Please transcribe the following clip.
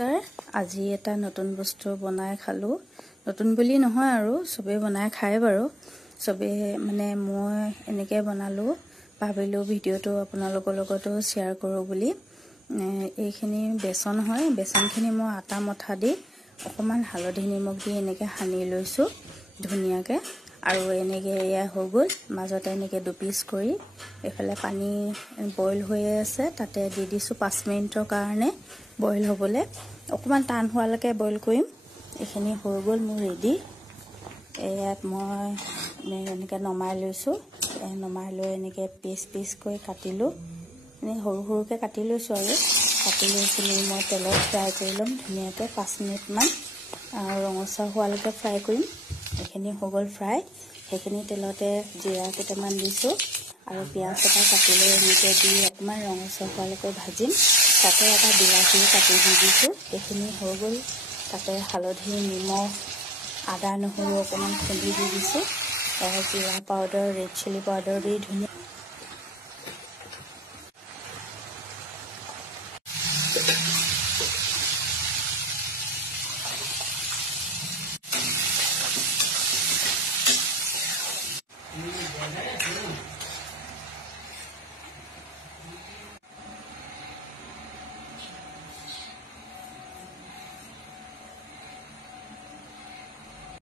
নমস্কাৰ আজি এটা নতুন বস্তু বনাই খালো নতুন বুলি নহয় আৰু সবে বনাই খায় বাৰু সবে মানে মই এনেকে বনালো ভাবিলো ভিডিওটো আপোনালোকৰ লগতো শেয়াৰ কৰো বুলি এইখিনি বেসন হয় বেসনখিনি মই আটা মঠা দি অকমান হালধি নিমখ দি এনেকে হানি লৈছো ধুনিয়াকে আৰু এনেকে এয়া হৈ গল মাজতে এনেকে দুপিস কৰি এফালে পানী বইল হৈ আছে তাতে দি দিছো 5 মিনিটৰ কাৰণে বইল হ'বলে অকমান টান হোৱালৈকে বইল কৰিম এখিনি হৈ গল মোৰ ৰেডি এয়াত মই এনেকে নমাই লৈছো নমাই লৈ এনেকে পিস কৰি কাটিলো এনে সৰু সৰুকে কাটি লৈছো আৰু কাটি লৈছিনি মই তেলত ফ্ৰাই কৰি লম ধুনিয়াকে 5 মিনিট মান ৰঙচা হোৱালৈকে ফ্ৰাই কৰিম এখিনি হৈ গল ফ্ৰাই এখিনি তেলতে জিৰা কেটামান দিছো আৰু পিয়াজ এটা কাটি লৈ এনেকে দি অকমান ৰঙচা হোৱালৈকে ভাজিম তাতে এটা বিলাহী কাটি দি দিছো এখিনি হৈ গল তাতে হালধি নিমখ আদা নহৰু অকমান খুন্দি দি দিছো জিৰা পাউডাৰ ৰেড চিলি পাউডাৰ দি ধুনিয়া